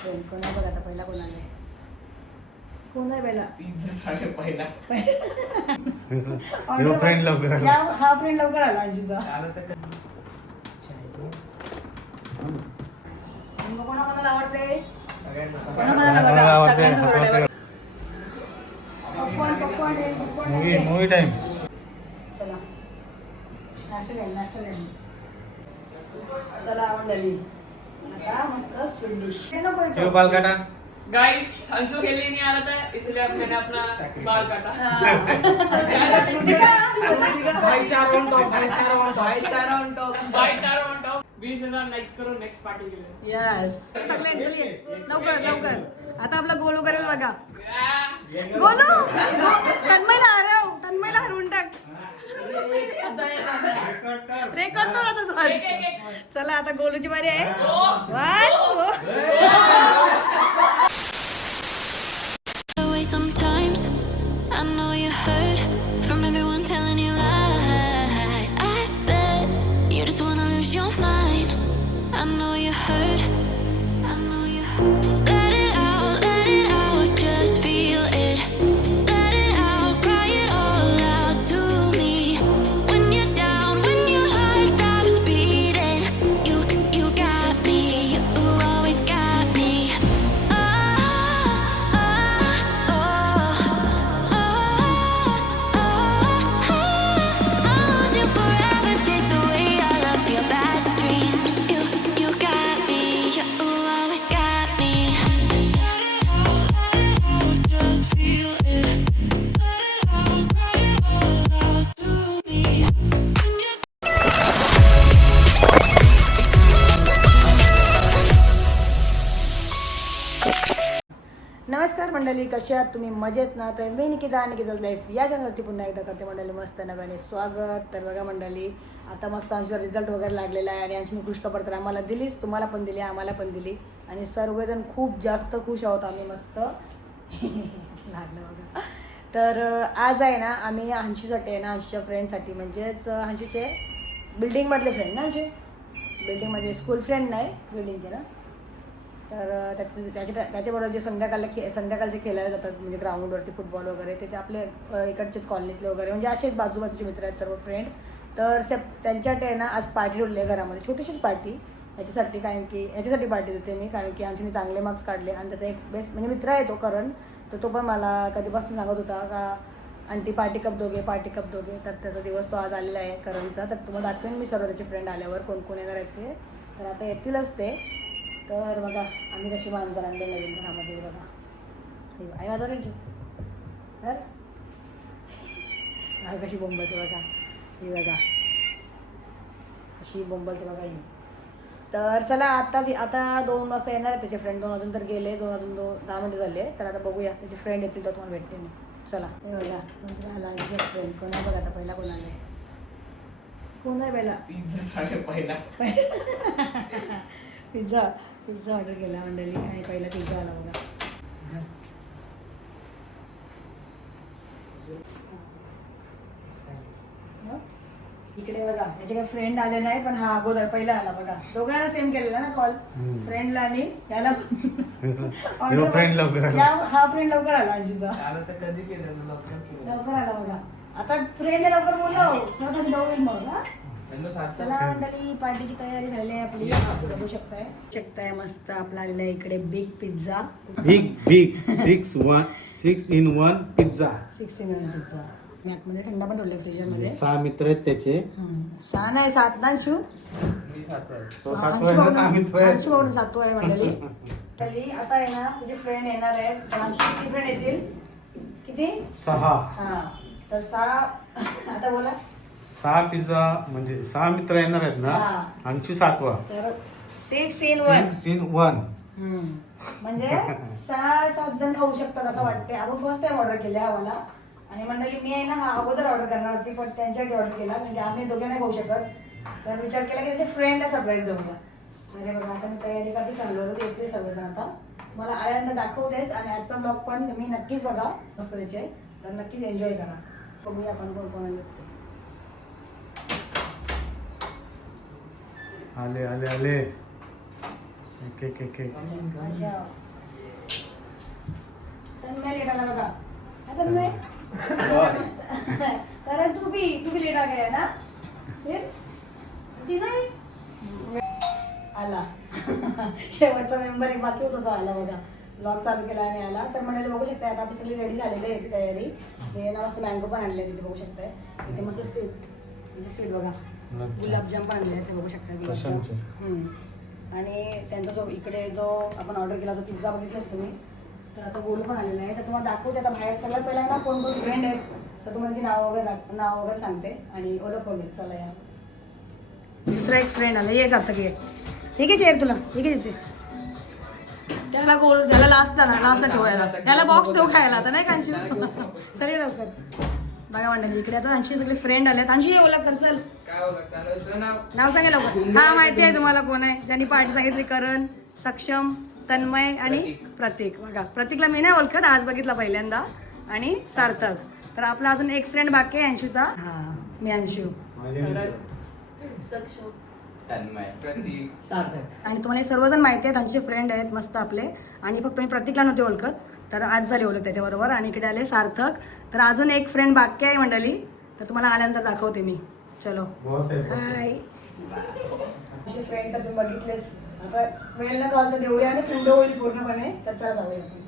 Friend कोण आहे बघा आता पहिला कोण आलाय? कोण आहे पहिला? पिझ्झा चालेल पहिला. यो friend लवकर आला. या- हा फ्रेंड लवकर आला अंजीचा आलं तर रंग कोणाकोणाला आवडते? सगळ्यांना. कोणाकोणाला बघा आवडते, सगळ्यांचं बरोबर आहे. पॉपकॉर्न आहे, मूवी आहे. मूवी टाइम चला. नाश्ता नाश्ता चला मंडळी आता मस्त स्वीट डिश नको यो येतो. बाल काटा गाइस अंशु खेलने नहीं आ रहा था इसलिए अब मैंने अपना बाल काटा भाईचारा भाईचारा top. भाईचारा on top. बाय चार ऑन टॉप बीस हजार नेक्स्ट करो नेक्स्ट पार्टी के लिए. यस सगळ्यांनी चल ये. लवकर लवकर. आता आपला गोलू करेल बघा. गोलू! तन्मयला हरव. तन्मयला हरवून टाक. रेकॉर्ड तो आता. चला आता गोलूची बारी आहे. One, कशा आहात तुम्ही मजेत ना तर मी निकिता निकिताज लाईफ या चॅनलवरती पुन्हा एकदा करते मंडळी. मस्त नव्याने स्वागत. तर बघा मंडळी आता मस्त आमचा रिझल्ट वगैरे लागलेला आहे आणि आमची खुशखबर तर आम्हाला दिलीच तुम्हाला पण दिली आम्हाला पण दिली. आणि सर्वजण खूप जास्त खुश आहोत आम्ही मस्त. लागलं बघा. तर आज आहे ना आम्ही हंशीसाठी आहे ना हंशीच्या फ्रेंडसाठी म्हणजेच हंशीचे बिल्डिंगमधले फ्रेंड ना हंशी बिल्डिंगमध्ये स्कूल फ्रेंड नाही बिल्डिंगचे ना? तर अ, त्याचे त्याच्या त्याच्याबरोबर जे संध्याकाळला खे संध्याकाळचे खेळायला जातात म्हणजे ग्राउंडवरती फुटबॉल वगैरे ते ते आपले इकडचेच कॉलनीतले वगैरे म्हणजे असेच बाजूबाजूचे मित्र आहेत सर्व फ्रेंड तर से त्यांच्यासाठी आहे ना आज पार्टी ठेवली आहे घरामध्ये छोटीशीच पार्टी याच्यासाठी कारण की याच्यासाठी पार्टी देते मी कारण की आमचे मी चांगले मार्क्स काढले आणि त्याचा एक बेस्ट म्हणजे मित्र आहे तो करण तर तो पण मला कधीपासून सांगत होता का आंटी पार्टी कप दोघे पार्टी कप दोघे. तर त्याचा दिवस तो आज आलेला आहे करणचा. तर तुम्हाला दाखवेन मी सर्व त्याचे फ्रेंड आल्यावर कोण कोण येणार आहेत ते. तर आता येतीलच ते. तर बघा आम्ही कशी मांजर आणले नवीन घरामध्ये बघा. बघा. आई माझा रेंजू तर कशी बोंबलते बघा. ही बघा. अशी बोंबलते बघा ही. तर चला आत्ताच आता दोन वाजता येणार आहे त्याचे फ्रेंड दोन अजून तर गेले दोन अजून दोन दहा मिनिटं झाले. तर आता बघूया त्याचे फ्रेंड येतील तर तुम्हाला भेटते मी चला. हे बघा आला फ्रेंड कोण आहे बघा आता पहिला कोण आलाय कोण आहे पहिला? पहिला. पिझ्झा पिझ्झा ऑर्डर केला मंडळी. आणि पहिला पिझ्झा आला बघा. हं? इकडे बघा. त्याचे काही फ्रेंड आले नाही पण हा अगोदर पहिला आला बघा. दोघांना सेम केलेला ना कॉल. फ्रेंडला आणि याला यो friend लवकर आला. या- हा फ्रेंड लवकर आला अंजीचा आलं तर कधी केलं? लवकर केलं. लवकर आला बघा. आता फ्रेंड लवकर बोलव सर थंड होईल मग हा? चला मंडळी पार्टीची तयारी झाली आहे. आपली बघू शकताय. शकताय मस्त आपला आलेला आहे इकडे big pizza big big six one six in one pizza sixteen pizza मी आतमध्ये थंडा पण ठेवले फ्रीजरमध्ये. सहा मित्र आहेत त्याचे. सहा नाही सात ना अंशू? अंशू भाऊन सातवा आहे मंडळी. मंडळी आता आहे ना तुझे फ्रेंड येणार आहेत अंशू किती फ्रेंड येतील? किती? सहा. हा. तर सहा. आता बोला. सहा पिझ्झा म्हणजे सहा मित्र येणार आहेत ना? हा. आणखी सातवा. तर six in one six in one म्हणजे सहा सात जण खाऊ शकतात असं वाटते आपण फर्स्ट टाइम ऑर्डर केले आम्हाला आणि मंडळी मी आहे ना हा अगोदर ऑर्डर करणार होती पण त्यांच्यासाठी ऑर्डर केला. म्हणजे आम्ही दोघे नाही खाऊ शकत. तर विचार केला की त्याच्या फ्रेंडला सरप्राईज देऊया. अरे बघा आता मी तयारी करते चाललो होते येते सर्वजण आता. मला आल्यानंतर दाखवतेस आणि आजचा ब्लॉग पण तुम्ही नक्कीच बघा. मस्त त्याचे. तर नक्कीच एन्जॉय करा. बघूया आपण कोण कोण आले ते. आले आले आले. एक एक एक एक. अच्छा तन्मय लेट आला बघा. हा, तन्मय? कारण तू भी तू भी लेट आ गया ना? फिर. ती नाही आला. शेवटचा मेंबर एक बाकी होता तो आला बघा. ब्लॉग चालू केला आणि आला. तर म्हणाले बघू शकताय आता आपली सगळी रेडी झालेली आहे ती तयारी. ते ना मस्त मँगो पण आणले तिथे बघू शकताय. इथे मस्त स्वीट इथे स्वीट बघा. गुलाबजाम. पण आणले ते बघू शकता गुलाबजाम. आणि त्यांचा जो इकडे जो आपण ऑर्डर केला तो पिझ्झा बघितलाच तुम्ही? तर आता गोलू पण आलेला आहे. तर तुम्हाला दाखवते आता बाहेर. सगळ्यात पहिला ना कोण कोण फ्रेंड आहेत तर तुम्हाला त्यांची नाव वगैरे दाख- नाव वगैरे सांगते. आणि ओळखवले चला या. दुसरा एक फ्रेंड आला. ये जातं की ठीक आहे चेअर तुला. ठीक आहे तिथे. त्याला गोल त्याला लास्टला ना लास्टला ठेवायला. त्याला बॉक्स देऊ खायला आता नाही कांशी सरी लवकर. बघा मंडळी इकडे आता त्यांची सगळे फ्रेंड आले त्यांची ओळख कर चल. नाव? नाव सांगा लवकर. हा माहिती आहे तुम्हाला कोण आहे. ज्यांनी पार्टी सांगितली करण सक्षम तन्मय आणि प्रतीक. बघा प्रतीकला मी नाही ओळखत आज बघितला पहिल्यांदा. आणि सार्थक. तर आपला अजून एक फ्रेंड बाकी आहे अंशूचा. हा मी अंशू. प्रतीक. आणि तुम्हाला हे सर्वजण माहिती आहेत त्यांचे फ्रेंड आहेत मस्त आपले. आणि फक्त मी प्रतीकला नव्हते ओळखत. तर आज झाली ओळख त्याच्याबरोबर. आणि इकडे आले सार्थक. तर अजून एक फ्रेंड बाकी आहे मंडळी. तर तुम्हाला आल्यानंतर दाखवते मी. चलो. हाय फ्रेंड तर तुम्ही बघितलेच. आता वेळ न घालता देऊया आणि थंड होईल पूर्णपणे. तर चला जाऊया आपण.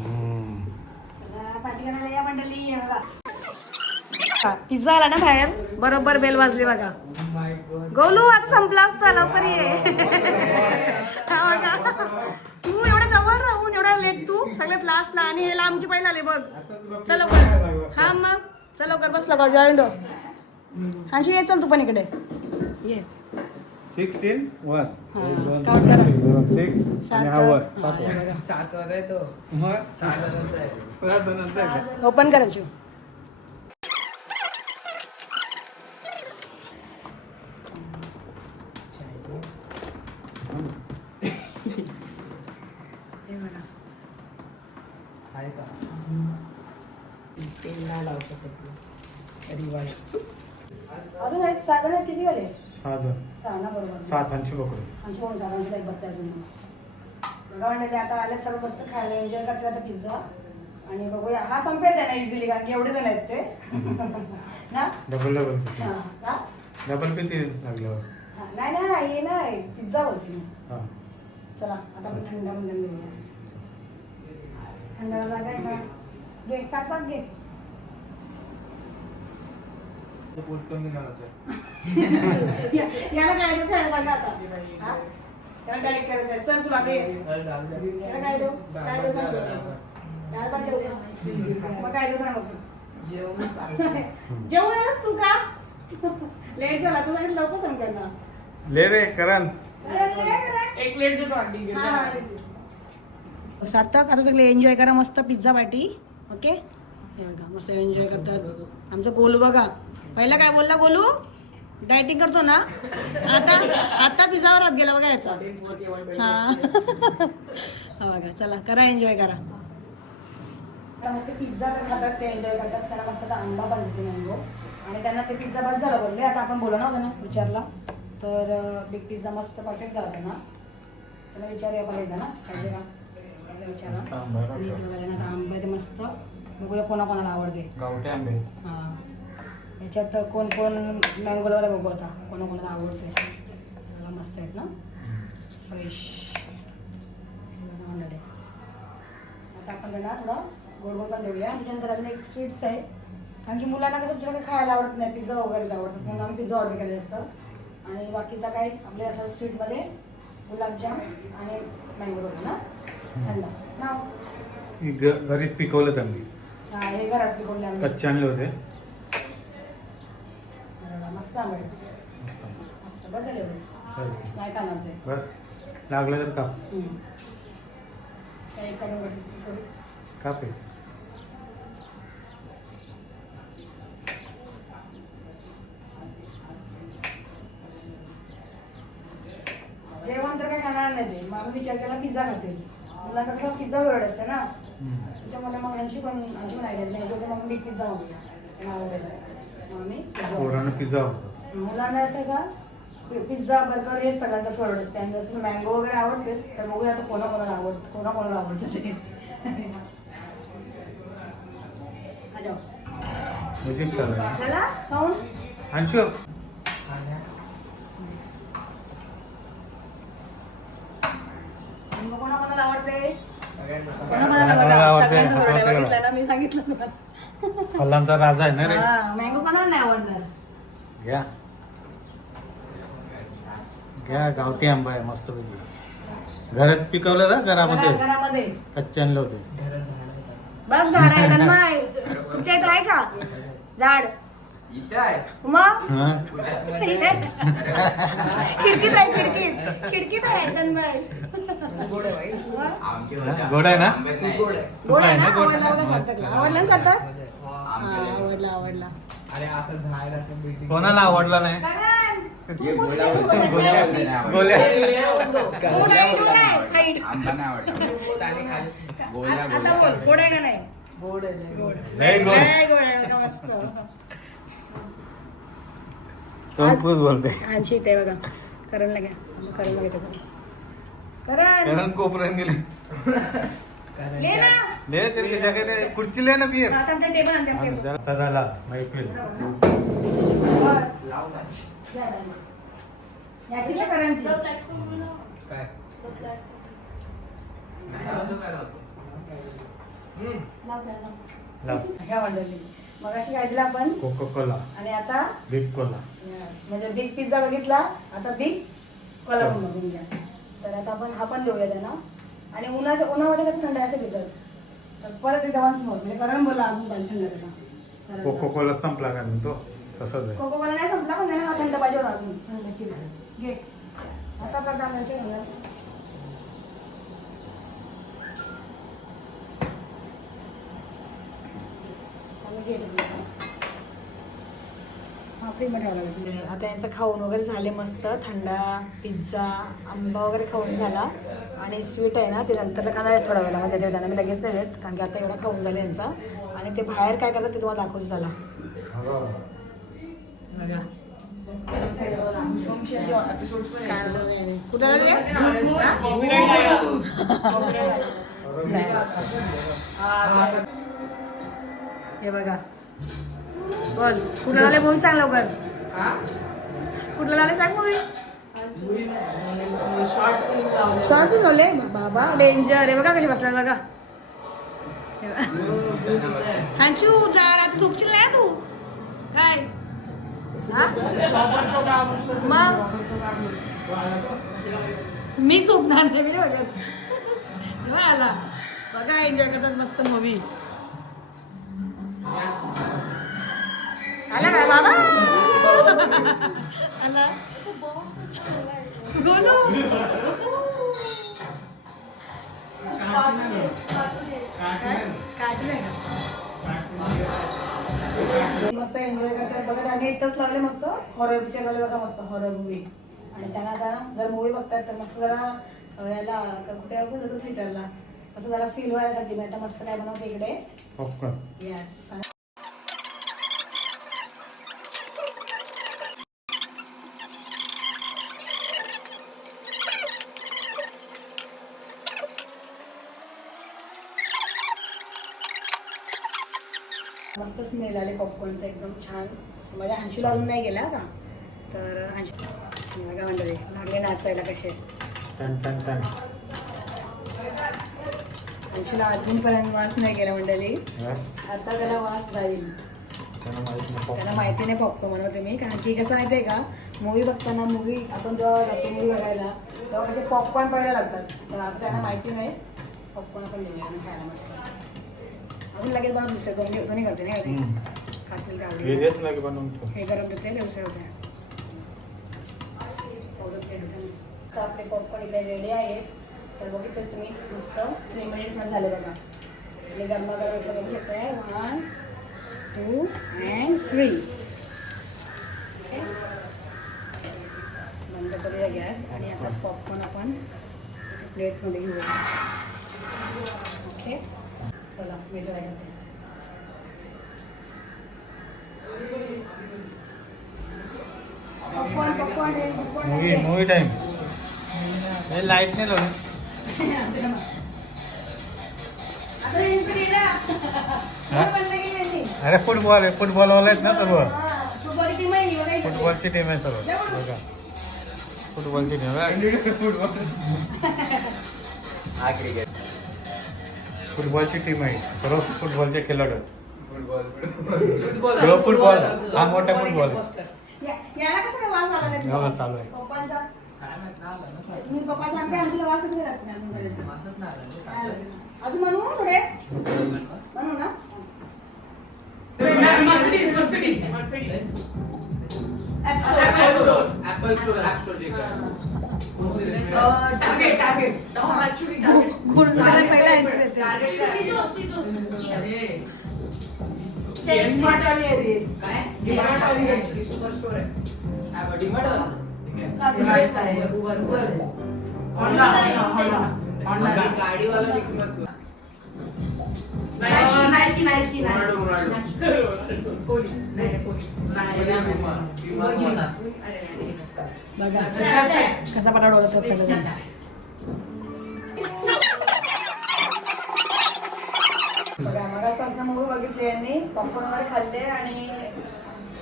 हम्म. चला पार्टी करायला या मंडळी. बघा. पिझ्झा आला ना बाहेर? बरोबर बेल वाजली बघा. माय गॉड गोलू आता संपला असता. लवकर ये. हा तू एवढा लेट तू? सगळ्यात लास्टला आणि हे लांबची पहिले आले बघ. चल लवकर. हा मग. चल लवकर बस लवकर जॉईंट हो हांशी ये चल तू पण इकडे. ये. सिक्स इन वन हा, तीन, करा. सिक्स सात वर. आहे तो. मग? सात जणांचा आहे. पाच जणांचं आहे का? ओपन करायची हे बघा. आहे का तेल नाही लावू शकत तू वाईट अजून आहेत सागर आहेत किती झाले सहा जण सहा ना बरोबर सात ऐंशी पकडू आमची कोण झाला आमची एक बघते अजून बघा म्हणले आता आले सगळं मस्त खायला एन्जॉय करते आता पिझ्झा आणि बघूया. हा संपेल त्यांना इझिली कारण की एवढे जण आहेत ते. ना? डबल डबल हा? डबल किती लागल्यावर. हा, नाही नाही हे नाही पिझ्झा बोलते मी. हा. चला आता आपण थंडामध्ये घेऊया. थंडाला जागा आहे का घे सात घे. पोट कमी याला काय देऊ? खायला सांगा आता. हा? याला डायरेक्ट करायचं आहे. चल तुला ते. याला काय देऊ? काय देऊ सांग तुला. याला पण देऊ का? मग काय देऊ सांग तू का? लेट झाला. तू सांगितलं लवकर सांग त्यांना. ले रे करण. अरे, late रे. एक प्लेट देतो आंटी हा, सार्थक आता सगळे एन्जॉय करा. मस्त पिझ्झा पार्टी ओके हे बघा मस्त एन्जॉय करतात. आमचं गोलू बघा. पहिला काय बोलला गोलू? डायटिंग करतो ना. आता आता पिझ्झावर हात गेला बघा याचा. हा. हा बघा चला करा एन्जॉय करा. आता मस्त पिझ्झा तर खातात ते एन्जॉय करतात. त्यांना मस्त आता आंबा पण देते मँगो आणि त्यांना ते पिझ्झा बस झाला बोलले. आता आपण बोललो ना त्यांना विचारला. तर बिग पिझ्झा मस्त परफेक्ट झाला त्यांना. त्याला विचारूया आपण एकदा ना पाहिजे का? एकदा विचारा. आंबा आणि ते मस्त. बघूया कोणाकोणाला आवडते. गावठी आंबे. हा. याच्यात कोण कोण मँगोला बघू आता. कोणाकोणाला आवडते सगळं मस्त आहेत ना. फ्रेश आता आपण त्यांना थोडं गोड गोड पण देऊया. त्याच्यानंतर अजून एक स्वीट्स आहे. कारण की मुलांना कसं काही खायला आवडत नाही. पिझ्झा वगैरेच आवडतात. म्हणून आम्ही पिझ्झा ऑर्डर केलेलं असतं. आणि बाकीचा काय आपले असं स्वीटमध्ये गुलाबजाम आणि मँगो ना. थंड. घ- घरीच पिकवलं त्यांनी. हा घरात पिकवले आम्ही. कच्चे आणले होते. मस्त आंबे मस्त. मस्त. बस झाले एवढेच. बस. नाही खाणार ते? बस. लागलं तर काप. काय एक करू. काप आहे जेवण तर काय खाणार नाही ते. मग विचार केला पिझ्झा खातील. मुलांचा कसं पिझ्झा वेळ असते ना. त्याच्यामुळे मग यांची पण यांची पण आयडिया नाही मग मी पिझ्झा त्यांना आवडेल आम्ही पिझ्झा पोरांना पिझ्झा. आवडतो मुलांना असं का पिझ्झा बर्गर हे सगळ्यांचं फेवरेट असते. आणि जसं मँगो वगैरे आवडतेच तर बघूया आता कोणाकोणाला आवडतं कोणाकोणाला आवडतं ते. हा जाओ. म्युझिक चालू आहे. चला खाऊन अंशू मँगो कोणाकोणाला आवडते? सगळ्यांना कोणाकोणाला कोणाला बघा आवडते? सगळ्यांचं आता फेवरेट आहे. वाटतं बघितलं ना सांगितलं तुला फलांचा राजा आहे ना रे? हा मँगो कोणाला नाही आवडणार? घ्या. घ्या गावठी आंबा आहे मस्त पैकी. घरात पिकवलं ना घरामध्ये? घरा- घरामध्ये. कच्चे आणले होते. बघ झाड आहे. तन्मय तुमच्या इथं आहे का? झाड. इथं आहे. मग हा? इथे? खिडकीत आहे खिडकीत. खिडकीत आहे गोड आहे? गोड ना? खूप गोड आहे. गोड आहे ना? आवडला बघा सार्थकला आवडला ना सार्थक हा. आवडला आवडला. अरे असं झाड असं बिल्डिंग कोणाला आवडला नाही? गगन, तू आवडत. गोल्या गोड आहे गोड आहे हाईट. आंबा नाही आवडत आणि खाली. गोल्या आता गोल्या बोल. गोड आहे का नाही. गोड आहे गोड लय गोड. लय गोड आहे बघा मस्त. तोंड पूस बोलते. आणशी इथे बघा. करणला घ्या करणला घ्यायचं करण! कारण कोपऱ्यात गेले. ले ना. ले तेरे जगह खुर्ची ले ना फिर आता आमच्या टेबल आणते टेबल. आता झाला बस. लाव. माझी द्या दादा. याची काय करांची काय. लाव. त्याला. लाव. ह्या मंडळी मग अशी काढली आपण. कोको कोला आणि आता? Big cola. म्हणजे बिग पिझ्झा बघितला? आता बिग कोला पण बघून घ्या. तर आता आपण हा पण देऊया त्यांना. आणि उन्हाच्या उन्हामध्ये कसं थंड असं पितात तर परत एकदा वन्स मोर म्हणजे करण बोला अजून पाहिजे थंड कोको कोला संपला का नाही तो? तसंच कोको कोला नाही संपला पण हा थंड पाहिजे होता अजून. थंडची घे. आता प्रकार म्हणजे घेणार आम्ही घेतो हा फ्रीमध्ये ठेवायला लागेल. आता यांचं खाऊन वगैरे झाले मस्त. थंडा पिझ्झा आंबा वगैरे खाऊन झाला. आणि स्वीट आहे ना ते नंतर खाणार थोड्या वेळामध्ये. ते त्यांना मी लगेच नाही देत कारण की आता एवढा खाऊन झालं यांचा. आणि ते बाहेर काय करतात ते तुम्हाला दाखवतो झाला बघा. कुठे? नाही. हे बघा. बोल कुठला लागले मूवी सांग लवकर. कुठला लागले सांग मूवी शॉर्ट फिल्म लावले. लावले? बाबा डेंजर हे बघा कशी बसला बघा. हे जा रात्री झोपशील नाही तू? काय? हा? मग? मी झोपणार नाही आला. बघा एन्जॉय करतात मस्त मूवी आला काय बाबा? आला. गोलू का? मस्त एन्जॉय करतात. बघा आणि इथंच लावले मस्त हॉरर पिक्चर वाले बघा मस्त हॉरर मूवी आणि त्यांना आता जर मूवी बघतात तर मस्त जरा याला कुठे कुठे थिएटरला असं जरा फील व्हायसाठी नाही तर मस्त काय बनवते इकडे? येस मस्त स्मेल आले पॉपकॉर्नचा एकदम छान. माझ्या अंशूला अजून नाही गेला का तर अंशू बघा मंडळी लागले नाचायला कसे. Ton ton ton. अंशूला अजूनपर्यंत वास नाही गेला मंडळी? आता त्याला वास जाईल. त्यांना माहीत नाही त्याला popcorn. माहिती नाही पॉपकॉर्न बनवते मी कारण की कसं माहितीये का मूवी बघताना मूवी आपण जेव्हा जातो मूवी बघायला तेव्हा कसे पॉपकॉर्न पहिला लागतात. तर आता त्यांना माहिती नाही. पॉपकॉर्न आणि खायला मस्त. अजून लगेच बनवत दुसरे दोन्ही दोन्ही करते नाही का हम्म. ते? खातील. हे आवडेल देत नाही बनवून ठेव. हे गरम देते पावडर प्लेट होते. तर आपले पॉपकॉर्न इकडे रेडी आहेत. तर बघितलंच तुम्ही मस्त. थ्री मिनिट्समध्ये झाले बघा. आणि गरमागरम इकडे बघू शकताय वन टू अँड थ्री बंद करूया गॅस. आणि आता पॉपकॉर्न आपण प्लेट्समध्ये घेऊया ओके चला मी ट्राय करते पप्पॉन पप्पॉन आहे, पप्पॉन मूवी टाइम हे लाइट नाही. हा? अरे फुटबॉल आहे. फुटबॉलवाले आहेत ना सर्व. हा, फुटबॉलची टीम आहे बघायची. फुटबॉलची टीम आहे सर्व. बघा. फुटबॉलची टीम हा क्रिकेट फुटबॉलची टीम आहे. सर्व फुटबॉलचे खेळाडू. फुटबॉल फुटबॉल हो, फुटबॉल. हा मोठा फुटबॉल. या- याला कसं काय वास आला नाही चालू आहे. पप्पांचा? काय माहीत नाही आलं ना. मी पप्पा सांगते आमच्या वास कसं काय लागत नाही अजूनपर्यंत असंच नाही आलं ना काय सांग. लागत नाही. अजून म्हणू थोडे म्हणू ना. Mercedes Mercedes Mercedes Apple store Apple store app store check target target actually target मला पहिला answer येते. डीमार्ट आली सुपर स्टोर आहे डीमार्ट गाडीवाला मिक्स रोनाल्डो कोहली नाही कोहली विमान, विमान, विमान. बघा कसा पटा डोळा सगळं बघा मगापासून मूवी बघितली यांनी. पॉपकॉर्न वगैरे खाल्ले आणि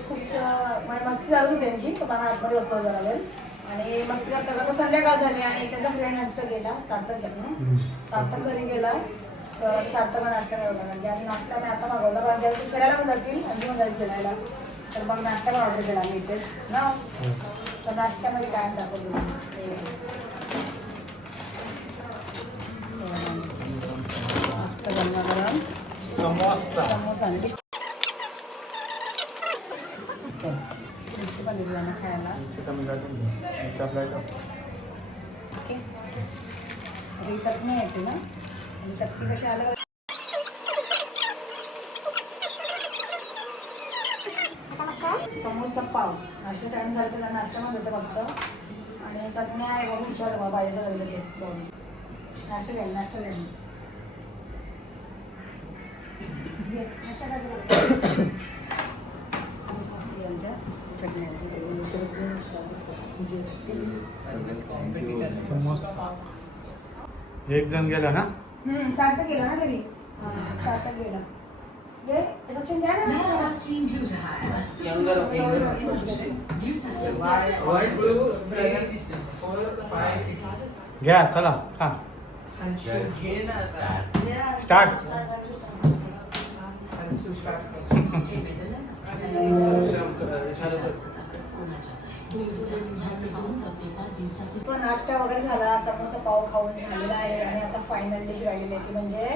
खूप म्हणजे मस्ती चालू होती त्यांची पप्पांना आतमध्ये बसवलं जावं लागेल. आणि मस्ती करता करता संध्याकाळ झाली आणि त्याचा फ्रेंड नाश्ता गेला सार्थक ना सार्थक घरी गेला. तर सार्थक नाश्ता नाही होता कारण की आधी नाश्ता मी आता मागवला कारण की ते फिरायला पण जातील आणि पण जाईल फिरायला तर मग नाश्ता ऑर्डर केला मी इथेच ना? तर नाश्त्यामध्ये काय दाखवतो समोसा समोसा खायला. ओके ही चटणी येते ना चटणी कशी आलं समोसा पाव नाश्ता टाइम झाला तर त्यांना नाश्ता पण देते मस्त आणि चटणी आहे बघू विचार पाहिजे लागलं ते बघून नाश्ता घ्या नाश्ता घ्या घे, नाश्ता करा जरा. चटणी आहे. समोसा एक जण गेला ना? हम्म, सार्थक गेला ना घरी. सार्थक गेला. ये सचिन घ्या चला खा. आता स्टार्ट पण आत्या तो वगैरे झाला समोसा पाव खाऊन झालेला आहे आणि आता फायनल डिश राहिलेली आहे ती म्हणजे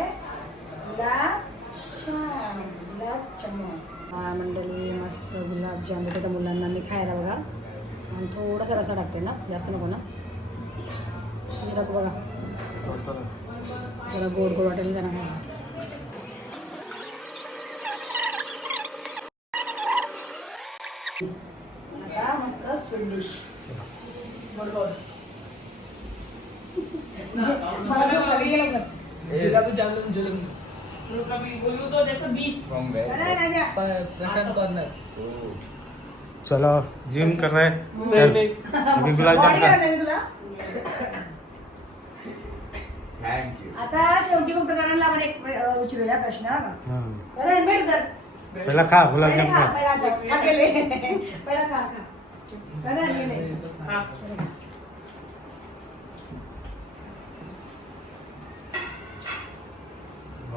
गुलाबजाम गुलाबजाम मंडळी मस्त गुलाबजाम देते त्या मुलांना मी खायला बघा. आणि थोडासा रसा टाकते ना जास्त नको ना. टाकू बघा. जरा गोड गोड वाटेल त्यांना खायला आता गेलं बघ. जुलाबी जामुन जुलम. प्रशांत कॉर्नर. चलो जिम कर रहे हैं अभी गुलाबजाम का. आता शेवटी फक्त करायला आपण एक विचारूया प्रश्न हा का? पहिला खा पहिले गुलाबजाम खा. पहिला खा. खा.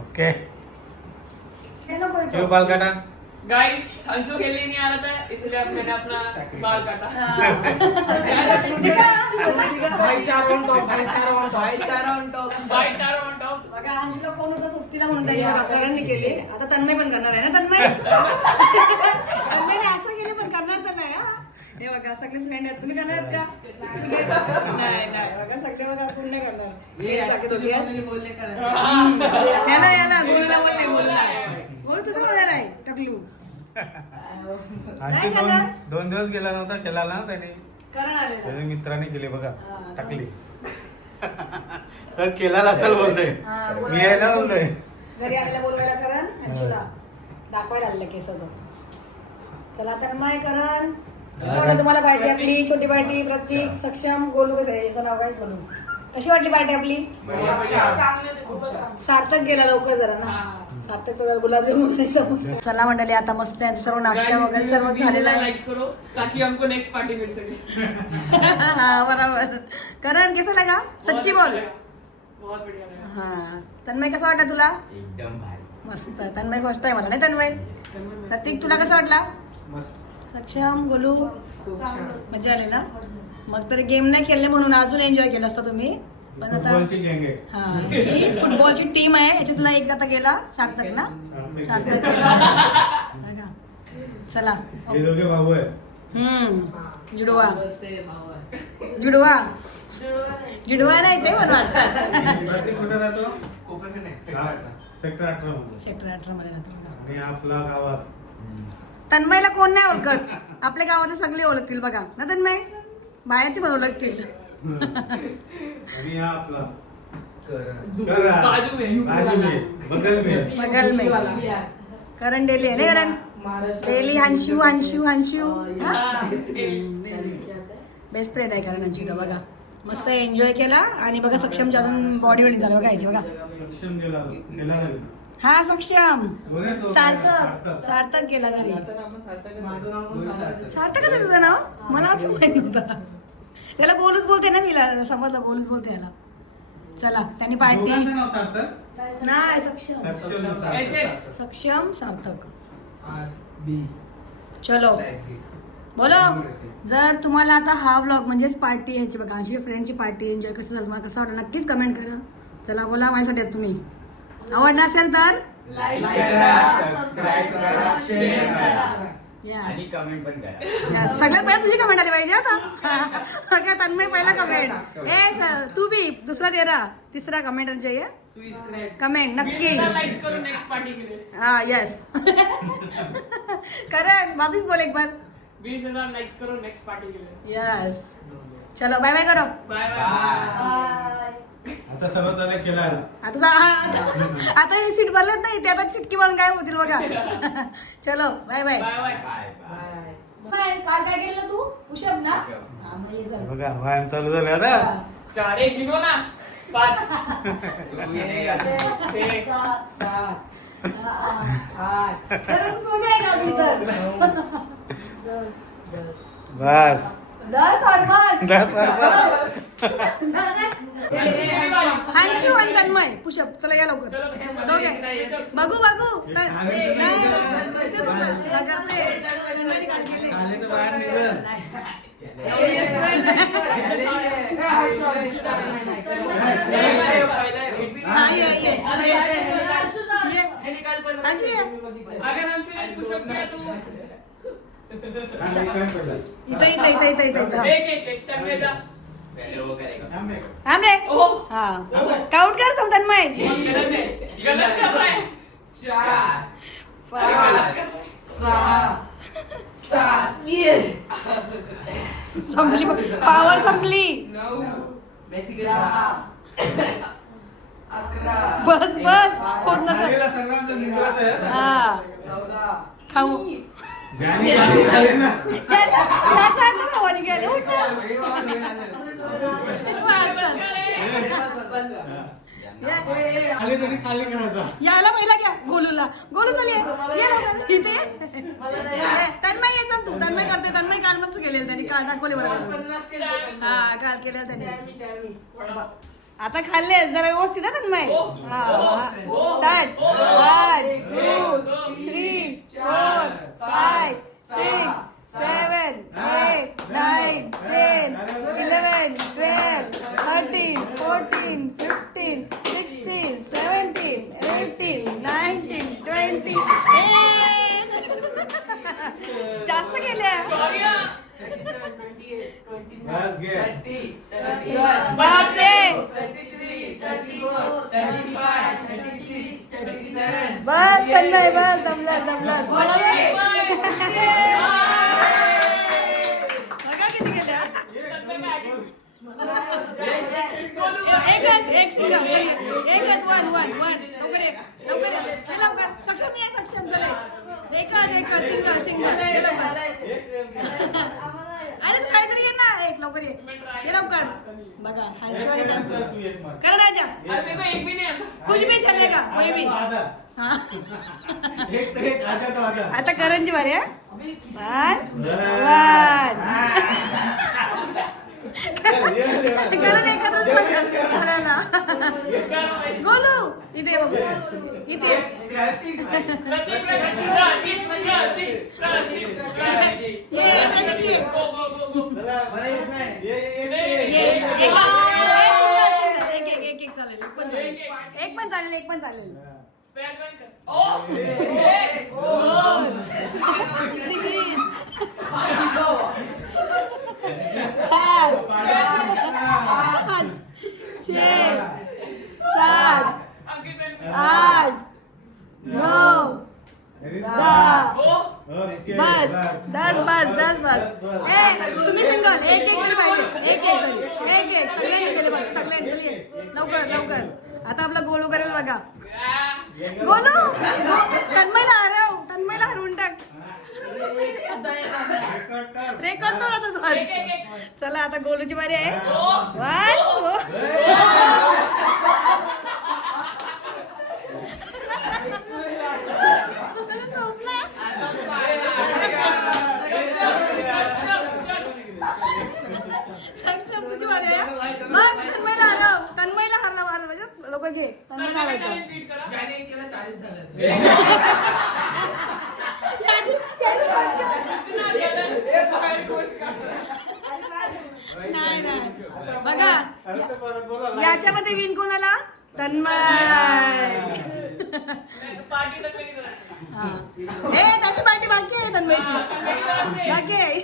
ओके. हे क्यों. बाल काटा गाइस अंशु खेलने नहीं आ रहा था इसलिए अब मैंने अपना बाल काटा on top, भाईचारा on top. भाईचारा on top. बाय चार ऑन टॉप बघा अंशला फोन होता सुट्टीला म्हणून त्यांनी बघा करणने केली. आता तन्मय पण करणार आहे ना तन्मय? तन्मयने असं केलं पण करणार तर नाही हा. हे बघा सगळे फ्रेंड आहेत. तुम्ही करणार आहेत का? नाही. नाही बघा सगळे बघा पूर्ण नाही करणार. याला याला गोलला बोलले गोलला गोल तुझं होणार आहे टकलू. आणखी दोन दिवस गेला नव्हता केला ना त्याने. त्याच्या मित्राने केले बघा टाकली. तर केला असेल बोलतोय. हा, मी यायला बोलतोय. घरी आलेला बोलवायला करण दाखवायला आलेला केस तो चला तर माय करण. वाटलं तुम्हाला पार्टी आपली छोटी पार्टी प्रतीक सक्षम गोलू कसं आहे याचं नाव काय गोलू कशी वाटली पार्टी आपली सार्थक गेला लवकर जरा ना सार्थक जरा गुलाबजामुन आणि समोसा चला मंडळी आता मस्त आहे सर्व नाश्ता वगैरे सर्व झालेला आहे लाइक्स करो ताकि हमको नेक्स्ट पार्टी मिल सके हा बरोबर करण कसं लगा सच्ची बोल बहुत बढ़िया लगा हा तन्मय कसं वाटलं तुला एकदम भारी मस्त तन्मय फर्स्ट टाइम आला नाही तन्मय प्रतीक तुला कसं वाटला मस्त सक्षम गोलू. मजा आली ना? मग तरी गेम नाही खेळले म्हणून अजून एन्जॉय केलं असतं तुम्ही. पण आता फुटबॉलची गँग आहे. हा ही फुटबॉलची टीम आहे. याच्यातला एक आता गेला. सार्थक ना? सार्थक. गेला. चला. दोघे भाऊ आहे हम्म. जुडवा. जुडवा. जुडवा नाही. ते पण वाटतं. सेक्टर अठरा. मध्ये सेक्टर अठरा मध्ये. राहतो. आपला गावात. तन्मयला कोण नाही ओळखत? आपल्या गावातले सगळे ओळखतील बघा. ना तन्मय? बाहेरचे पण ओळखतील. आणि हा आपला. करण. करा. बाजू में. बाजू में बगल में बगल में करण डेली आहे ना Karan? Daily Hanshu Hanshu Hanshu best friend आहे करण हंशूचा बघा. मस्त एन्जॉय केला आणि बघा सक्षमच्या अजून बॉडी वेडी झालं बघा याची बघा. सक्षम गेला गेला नाही. हा सक्षम? सार्थक. सार्थक. सार्थक गेला घरी. सार्थक आहे. तुझं नाव? मला असं माहीत नव्हतं. त्याला गोलूच बोलते ना मीला समजलं गोलूच बोलते याला. चला त्यांनी पार्टी नाही सक्षम. सक्षम सार्थक. चलो. बोलो. जर तुम्हाला आता हा व्लॉग म्हणजेच पार्टी ह्याची बघा आमची फ्रेंडची पार्टी एन्जॉय कसं झालं मला कसं वाटलं नक्कीच कमेंट करा. चला बोला माझ्यासाठी तुम्ही. आवडला असेल तर? लाईक करा सबस्क्राईब करा शेअर करा. Yes. कमेंट पण करा. Yes. सगळ्यात पहिला तुझी कमेंट आली पाहिजे आता. का तन्मय पहिला कमेंट ए सर तू भी दुसरा दे रहा तीसरा कमेंट चाहिए कमेंट नक्की. लाइक्स करो नेक्स्ट पार्टी के लिए हाँ यस करण वापिस बोल एक बार. बीस हजार लाइक्स करो नेक्स्ट पार्टी के लिए यस चलो बाय बाय करो बाय बाय आता सर्व जण केला आता जा- हा, आता- आता हे सीट भरलेत नाही ते आता चिटकी मारून काय होतील बघा. चलो bye bye bye bye bye bye bye काल काय केलं तू? पुशअप ना? Push-up. हा, मग हे झालं. बघा व्यायाम चालू झाले आता. चार एक ना. पाच. खरंच तर? दस दस और बस. हांशू आणि तन्मय. पुशअप चला या लवकर. दोघे. बघू बघू. त- इथं इथं इथं इथं इथं इथं. हा. काउंट कर तुम तन्मय गलत है गलत कर रहा है चार. संपली. पावर संपली. बस बस. होत. हा. खाऊ. गाणी गाणी झाले ना. तरी खाली करायचा. यायला पहिला घ्या गोलूला. गोलू चल ये. ये लवकर इथे. ये. तन्मय ये चल तू. तन्मय करते तन्मय काल मस्त केलेलं त्यांनी. काल दाखवले मला काल. हा काल केलेलं त्यांनी. आता खाल्ले जरा व्यवस्थित आहे Tanmay start one two three four five six seven eight nine ten eleven twelve thirteen fourteen fifteen sixteen seventeen eighteen nineteen twenty जास्त केल्या बस घे बापरे बस तन्मय बस दमलास दमलास बोला रे. बघा किती गेल्या एकच एक सिंगल चलिए एकच वन वन वन लवकर एक. लवकर ये. ये लवकर. सक्षम ये सक्षम. चले एकच एकच. Single single. ये लवकर. अरे काहीतरी ये ना. एक लवकर ये. ये लवकर. बघा हर्षवाणी तू एक मार. करण्याच्या अरे मेरे को एक भी नहीं आता. कुछ भी चलेगा कोई भी. हा. एक एक आता करणची बारी वन. वन. करण एकत्रच भाई गोलू इथे बघ इथे ये प्रतीक एक एक एक चालेल एक पण चालेल एक पण चालेल एक पण चालेल पैर ओ! ए चार। पाच छे सात आठ नऊ दहा बस दस बस दस बस। ए तुम्ही सिंगल एक एक तरी पाहिजे एक एक तरी एक एक सगळ्यांनी केले बघ सगळ्यांनी लवकर लवकर। आता आपला गोलू करेल बघा. गोलू! तन्मयला हरव तन्मयला हरवून टाक. रेकॉर्ड तो आता तू आज. चला आता गोलूची बारी आहे. वन झोपला सक्षम तुझी वारी आहे मग तन्मयला हरव तन्मयला हरव हरव म्हणजे लोक घे. त्याने केलं चाळीस? नाही नाही. बघा. याच्यामध्ये विन कोणाला? तन्मय. पार्टी हा. ए त्याची पार्टी बाकी आहे तन्मयची. बाकी आहे.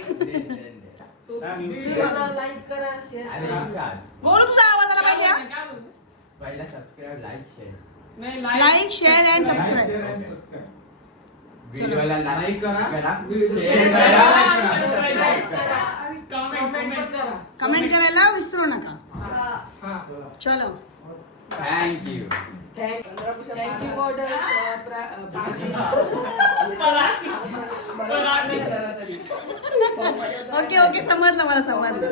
लाईक करा शेअर बोल तुझा आवाज आला पाहिजे हा? क्या बोलूं पहिला सबस्क्राईब लाईक शेअर नहीं like share and Like, subscribe share and subscribe. व्हिडिओला लाईक करा. कमेंट कमेंट करा. कमेंट करायला विसरू नका. चला. चलो थँक्यू गॉड ओके ओके समजलं मला समजलं.